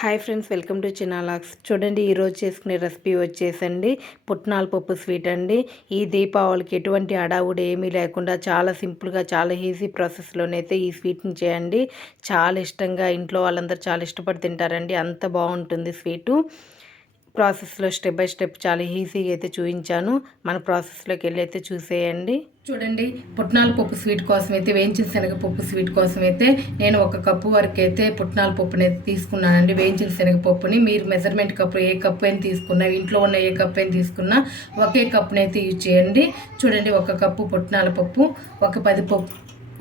Hi friends welcome to చినాలాక్స్ చూడండి ఈరోజు చేసుకునే రెసిపీ వచ్చేసండి. పుట్నాల పప్పు స్వీట్ అండి. ఈ దీపావళికి ఎటువంటి అడావుడు ఏమీ లేకుండా చాలా సింపుల్గా చాలా ఈజీ ప్రాసెస్లోనైతే ఈ స్వీట్ని చేయండి. చాలా ఇష్టంగా ఇంట్లో వాళ్ళందరూ చాలా ఇష్టపడి తింటారండి. అంత బాగుంటుంది స్వీటు. ప్రాసెస్లో స్టెప్ బై స్టెప్ చాలా ఈజీగా అయితే చూపించాను మన ప్రాసెస్లోకి వెళ్ళి అయితే చూసేయండి. చూడండి పుట్నాల పప్పు స్వీట్ కోసం అయితే వేయించిన శనగపప్పు స్వీట్ కోసం అయితే నేను ఒక కప్పు వరకు అయితే పుట్నాల పప్పుని అయితే తీసుకున్నానండి. వేయించిన శనగపప్పుని మీరు మెజర్మెంట్ కప్పు ఏ కప్పు అయినా తీసుకున్నా ఇంట్లో ఉన్న ఏ కప్పు అయినా తీసుకున్నా ఒకే కప్పుని అయితే యూజ్ చేయండి. చూడండి ఒక కప్పు పుట్నాల పప్పు ఒక పది పప్పు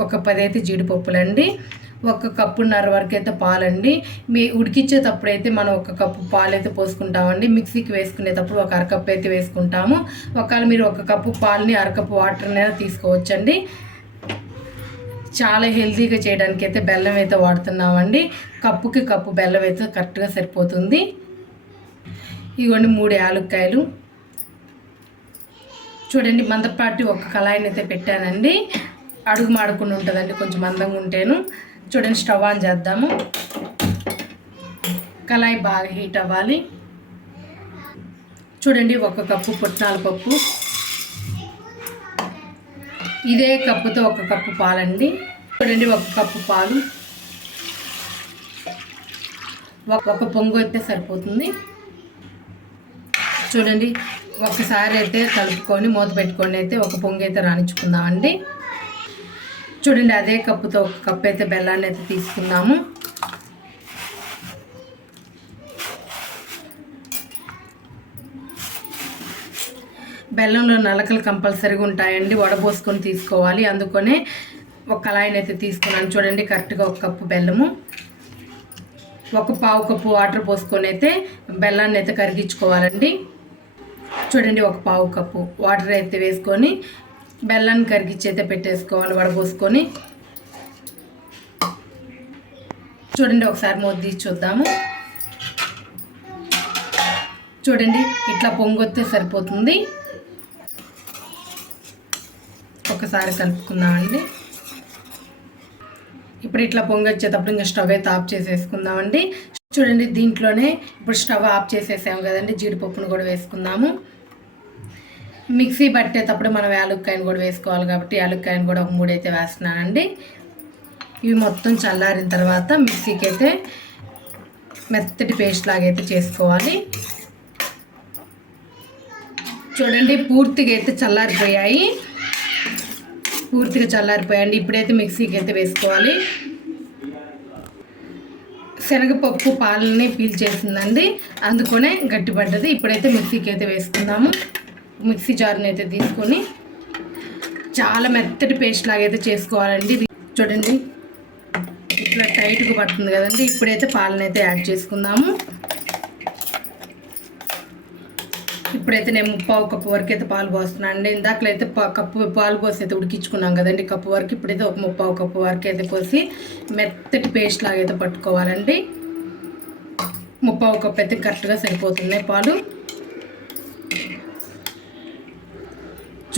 ఒక పది అయితే జీడిపప్పులండి. ఒక కప్పున్నర వరకు అయితే పాలండి. మీ ఉడికిచ్చేటప్పుడు అయితే మనం ఒక కప్పు పాలు అయితే పోసుకుంటామండి. మిక్సీకి వేసుకునేటప్పుడు ఒక అరకప్పు అయితే వేసుకుంటాము. ఒకవేళ మీరు ఒక కప్పు పాలని అరకప్పు వాటర్ని తీసుకోవచ్చండి. చాలా హెల్తీగా చేయడానికి అయితే బెల్లం అయితే వాడుతున్నామండి. కప్పుకి కప్పు బెల్లం అయితే కరెక్ట్గా సరిపోతుంది. ఇదిగోండి మూడు యాలక్కాయలు. చూడండి మందపాటి ఒక కళాయిని అయితే పెట్టానండి. అడుగు మాడకుండా ఉంటుందండి కొంచెం మందంగా ఉంటేను. చూడండి స్టవ్ ఆన్ చేద్దాము. కళాయి బాగా హీట్ అవ్వాలి. చూడండి ఒక కప్పు పుట్నాల పప్పు. ఇదే కప్పుతో ఒక కప్పు పాలండి. చూడండి ఒక కప్పు పాలు. ఒక పొంగు అయితే సరిపోతుంది. చూడండి ఒకసారి అయితే కలుపుకొని మూత పెట్టుకొని అయితే ఒక పొంగు అయితే రాణించుకుందామండి చూడండి అదే కప్పుతో ఒక కప్పు అయితే బెల్లాన్ని అయితే తీసుకున్నాము. బెల్లంలో నలకలు కంపల్సరీగా ఉంటాయండి వడబోసుకొని తీసుకోవాలి. అందుకనే ఒక కళాయిని అయితే తీసుకున్నాను. చూడండి కరెక్ట్గా ఒక కప్పు బెల్లము. ఒక పావు కప్పు వాటర్ పోసుకొని అయితే బెల్లాన్ని అయితే కరిగించుకోవాలండి. చూడండి ఒక పావు కప్పు వాటర్ అయితే వేసుకొని బెల్లాన్ని కరిగించి అయితే పెట్టేసుకోవాలి వడపోసుకొని చూడండి ఒకసారి మొద్ది చూద్దాము. చూడండి ఇట్లా పొంగొత్తే సరిపోతుంది. ఒకసారి కలుపుకుందామండి ఇప్పుడు ఇట్లా పొంగొచ్చేటప్పుడు ఇంకా స్టవ్ అయితే ఆఫ్ చేసేసుకుందామండి చూడండి దీంట్లోనే ఇప్పుడు స్టవ్ ఆఫ్ చేసేసాము కదండి జీడిపప్పును కూడా వేసుకుందాము. మిక్సీ పట్టేటప్పుడు మనం యాలుక్కాయని కూడా వేసుకోవాలి కాబట్టి యాలుక్కాయని కూడా ఒక మూడైతే వేస్తున్నానండి. ఇవి మొత్తం చల్లారిన తర్వాత మిక్సీకి అయితే మెత్తటి పేస్ట్ లాగైతే చేసుకోవాలి. చూడండి పూర్తిగా అయితే చల్లారిపోయాయి. పూర్తిగా చల్లారిపోయాయండి. ఇప్పుడైతే మిక్సీకి అయితే వేసుకోవాలి. శనగపప్పు పాలని పీల్చేసిందండి. అందుకనే గట్టిపడ్డది. ఇప్పుడైతే మిక్సీకి అయితే వేసుకుందాము. మిక్సీ జార్ని అయితే తీసుకొని చాలా మెత్తటి పేస్ట్ లాగైతే చేసుకోవాలండి. చూడండి ఇట్లా టైట్గా పడుతుంది కదండి. ఇప్పుడైతే పాలనైతే అయితే యాడ్ చేసుకుందాము. ఇప్పుడైతే నేను ముప్పావు కప్పు వరకు అయితే పాలు పోస్తున్నాను అండి. ఇందాకలో అయితే కప్పు పాలు పోసి అయితే ఉడికించుకున్నాం కదండి. కప్పు వరకు ఇప్పుడైతే ఒక ముప్పావు కప్పు వరకు అయితే పోసి మెత్తటి పేస్ట్ లాగా అయితే పట్టుకోవాలండి. ముప్పావు కప్పు అయితే కరెక్ట్గా సరిపోతున్నాయి పాలు.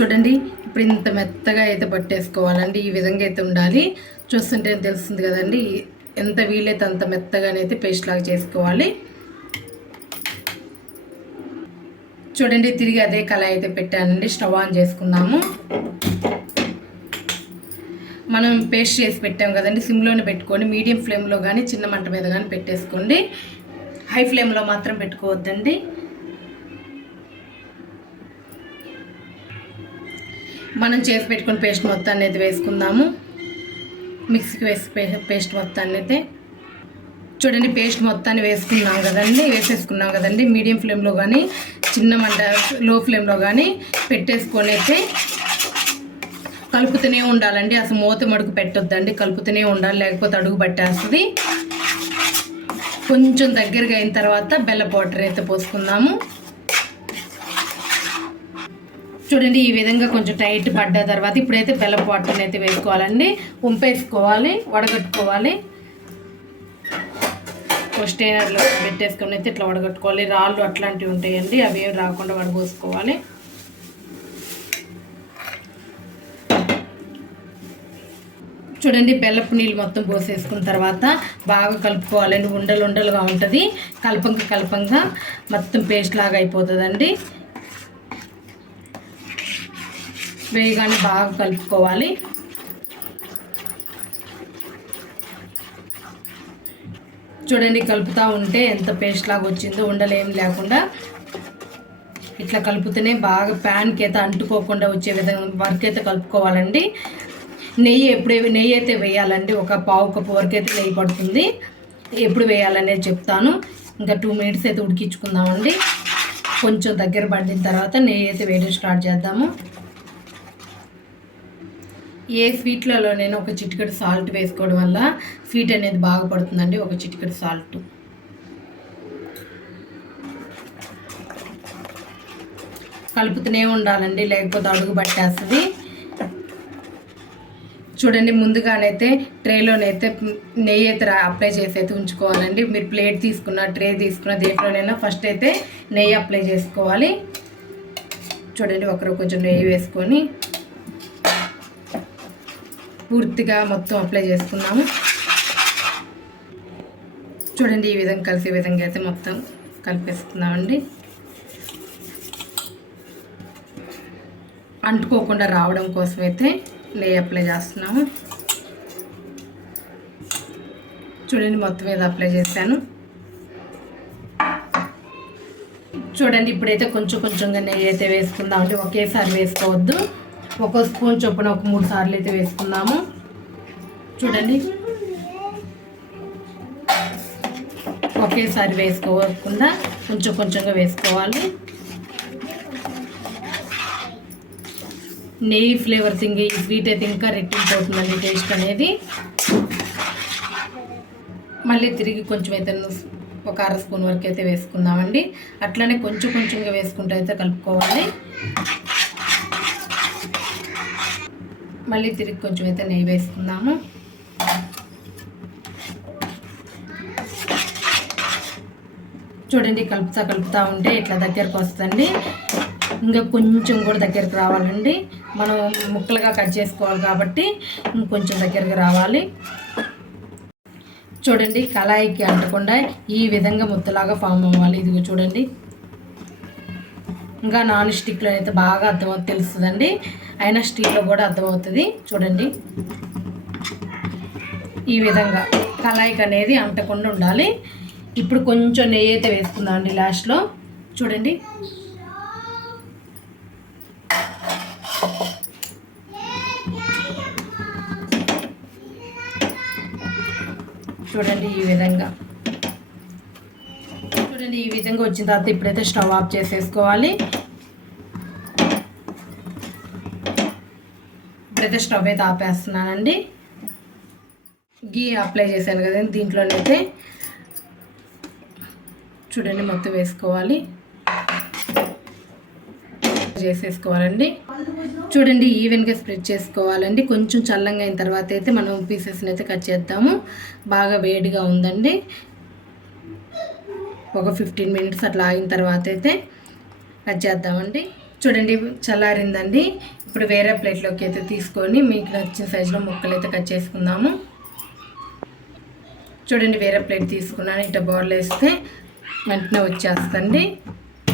చూడండి. ఇప్పుడు ఇంత మెత్తగా అయితే పట్టేసుకోవాలండి. ఈ విధంగా అయితే ఉండాలి. చూస్తుంటే తెలుస్తుంది కదండి. ఎంత వీలైతే అంత మెత్తగానైతే పేస్ట్ లాగా చేసుకోవాలి. చూడండి తిరిగి అదే కళ అయితే పెట్టానండి. స్టవ్ ఆన్ చేసుకుందాము. మనం పేస్ట్ చేసి పెట్టాం కదండి. సిమ్లోనే పెట్టుకోండి. మీడియం ఫ్లేమ్లో కానీ చిన్న మంట మీద కానీ పెట్టేసుకోండి. హై ఫ్లేమ్లో మాత్రం పెట్టుకోవద్దండి. మనం చేసి పెట్టుకుని పేస్ట్ మొత్తాన్ని అయితే వేసుకుందాము. మిక్సీకి వేసి పేస్ట్ మొత్తాన్ని అయితే. చూడండి పేస్ట్ మొత్తాన్ని వేసుకున్నాం కదండి వేసేసుకున్నాం కదండి. మీడియం ఫ్లేమ్లో కానీ చిన్న మంట లో ఫ్లేమ్లో కానీ పెట్టేసుకొని అయితే కలుపుతూనే ఉండాలండి. అసలు మూత మడుకు పెట్టొద్దండి. కలుపుతూనే ఉండాలి లేకపోతే అడుగు పట్టేస్తుంది. కొంచెం దగ్గరగా అయిన తర్వాత బెల్ల పౌడర్ అయితే పోసుకుందాము. చూడండి ఈ విధంగా కొంచెం టైట్ పడ్డ తర్వాత ఇప్పుడైతే బెల్లం వాటర్ని అయితే వేసుకోవాలండి. ఉంపేసుకోవాలి వడగట్టుకోవాలి. స్టైనర్లో పెట్టేసుకొని అయితే ఇట్లా వడగట్టుకోవాలి. రాళ్ళు అట్లాంటివి ఉంటాయండి అవి ఏమి రాకుండా వడగోసుకోవాలి చూడండి బెల్లపు నీళ్ళు మొత్తం పోసేసుకున్న తర్వాత బాగా కలుపుకోవాలండి. ఉండలు ఉండలుగా ఉంటుంది. కలపంగా కలపంగా మొత్తం పేస్ట్ లాగా అయిపోతుందండి. వేయగానే బాగా కలుపుకోవాలి. చూడండి కలుపుతూ ఉంటే ఎంత పేస్ట్ లాగా వచ్చిందో ఉండలేం లేకుండా ఇట్లా కలుపుతూనే బాగా ప్యాన్కి అయితే అంటుకోకుండా వచ్చే విధంగా వర్క్ అయితే కలుపుకోవాలండి. నెయ్యి ఎప్పుడు నెయ్యి అయితే వేయాలండి. ఒక పావు కప్పు వరకు అయితే నెయ్యి పడుతుంది. ఎప్పుడు వేయాలనేది చెప్తాను. ఇంకా టూ మినిట్స్ అయితే ఉడికించుకుందామండి. కొంచెం దగ్గర పడిన తర్వాత నెయ్యి అయితే వేయడం స్టార్ట్ చేద్దాము. ఏ స్వీట్లలోనైనా ఒక చిటికెడు సాల్ట్ వేసుకోవడం వల్ల స్వీట్ అనేది బాగా పడుతుందండి ఒక చిటికెడు సాల్ట్. కలుపుతూనే ఉండాలండి లేకపోతే అడుగు పట్టేస్తుంది. చూడండి ముందుగానైతే ట్రేలోనైతే నెయ్యి అయితే అప్లై చేసి అయితే ఉంచుకోవాలండి. మీరు ప్లేట్ తీసుకున్న ట్రే తీసుకున్న దేంట్లోనైనా ఫస్ట్ అయితే నెయ్యి అప్లై చేసుకోవాలి. చూడండి ఒకరు కొంచెం నెయ్యి వేసుకొని పూర్తిగా మొత్తం అప్లై చేసుకున్నాము. చూడండి ఈ విధంగా కలిసే విధంగా అయితే మొత్తం కలిపేసుకున్నామండి అంటుకోకుండా రావడం కోసం అయితే నెయ్యి అప్లై చేస్తున్నాము. చూడండి మొత్తం మీద అప్లై చేశాను. చూడండి ఇప్పుడైతే కొంచెం కొంచెంగా నెయ్యి అయితే వేసుకుందామండి. ఒకేసారి వేసుకోవద్దు. ఒక స్పూన్ చొప్పున ఒక మూడు సార్లు అయితే వేసుకుందాము చూడండి. ఒకేసారి వేసుకోకుండా కొంచెం కొంచెంగా వేసుకోవాలి. నెయ్యి ఫ్లేవర్ థింగ్ ఈ స్వీట్ అయితే ఇంకా రెట్టింపోతుందండి టేస్ట్ అనేది. మళ్ళీ తిరిగి కొంచెం అయితే ఒక అర స్పూన్ వరకు అయితే వేసుకుందామండి. అట్లనే కొంచెం కొంచెంగా వేసుకుంటూ అయితే కలుపుకోవాలి. మళ్ళీ తిరిగి కొంచెం అయితే నెయ్యి వేసుకుందాము. చూడండి కలుపుతా కలుపుతూ ఉంటే ఇట్లా దగ్గరకు వస్తుంది ఇంకా కొంచెం కూడా దగ్గరకు రావాలండి. మనం ముక్కలుగా కట్ చేసుకోవాలి కాబట్టి ఇంకొంచెం దగ్గరకు రావాలి. చూడండి కళాయికి అంటకుండా ఈ విధంగా ముద్దలాగా ఫామ్ అవ్వాలి. ఇదిగో చూడండి. ఇంకా నాన్ స్టిక్లో అయితే బాగా అర్థమవుతుంది తెలుస్తుందండి. అయినా స్టీల్లో కూడా అర్థమవుతుంది. చూడండి. ఈ విధంగా కళాయికి అనేది అంటకుండా ఉండాలి. ఇప్పుడు కొంచెం నెయ్యి అయితే వేసుకుందాం అండి లాస్ట్లో చూడండి. చూడండి ఈ విధంగా. చూడండి ఈ విధంగా వచ్చిన తర్వాత ఇప్పుడైతే స్టవ్ ఆఫ్ చేసేసుకోవాలి. ఇప్పుడైతే స్టవ్ అయితే ఆపేస్తున్నానండి. గీ అప్లై చేశాను కదండి దీంట్లోనైతే. చూడండి మొత్తం వేసుకోవాలి. చేసేసుకోవాలండి. చూడండి ఈవెన్గా స్ప్రెడ్ చేసుకోవాలండి. కొంచెం చల్లంగా అయిన తర్వాత అయితే మనం పీసెస్ని అయితే కట్ చేద్దాము. బాగా వేడిగా ఉందండి. ఒక ఫిఫ్టీన్ మినిట్స్ అట్లా ఆగిన తర్వాత అయితే కట్ చేద్దామండి. చూడండి చల్లారిందండి. ఇప్పుడు వేరే ప్లేట్లోకి అయితే తీసుకొని మీకు నచ్చిన సైజులో ముక్కలు అయితే కట్ చేసుకుందాము. చూడండి వేరే ప్లేట్ తీసుకున్నాను. ఇట్లా బౌల్ వేస్తే వెంటనే వచ్చేస్తండి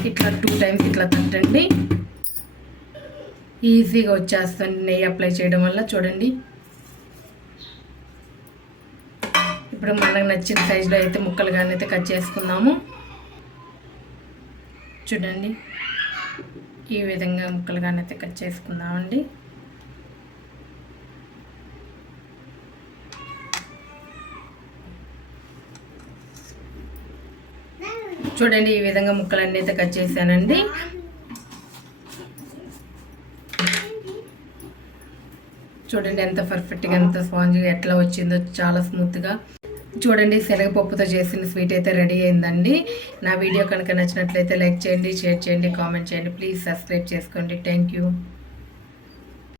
ఇట్లా టూ టైమ్స్ ఇట్లా తట్టండి. ఈజీగా వచ్చేస్తండి నెయ్యి అప్లై చేయడం వల్ల. చూడండి. ఇప్పుడు మనకు నచ్చిన సైజులో అయితే ముక్కలు కానీ అయితే కట్ చేసుకుందాము. చూడండి. ఈ విధంగా ముక్కలుగానైతే అయితే కట్ చేసుకుందామండి. చూడండి ఈ విధంగా ముక్కలన్నీ అయితే కట్ చేశానండి. చూడండి ఎంత పర్ఫెక్ట్గా ఎంత స్పాంజ్గా ఎట్లా వచ్చిందో చాలా స్మూత్గా చూడండి శనగపప్పుతో చేసిన స్వీట్ అయితే రెడీ అయిందండి. నా వీడియో కనుక నచ్చినట్లయితే లైక్ చేయండి షేర్ చేయండి కామెంట్ చేయండి. ప్లీజ్ సబ్స్క్రైబ్ చేసుకోండి. Thank you.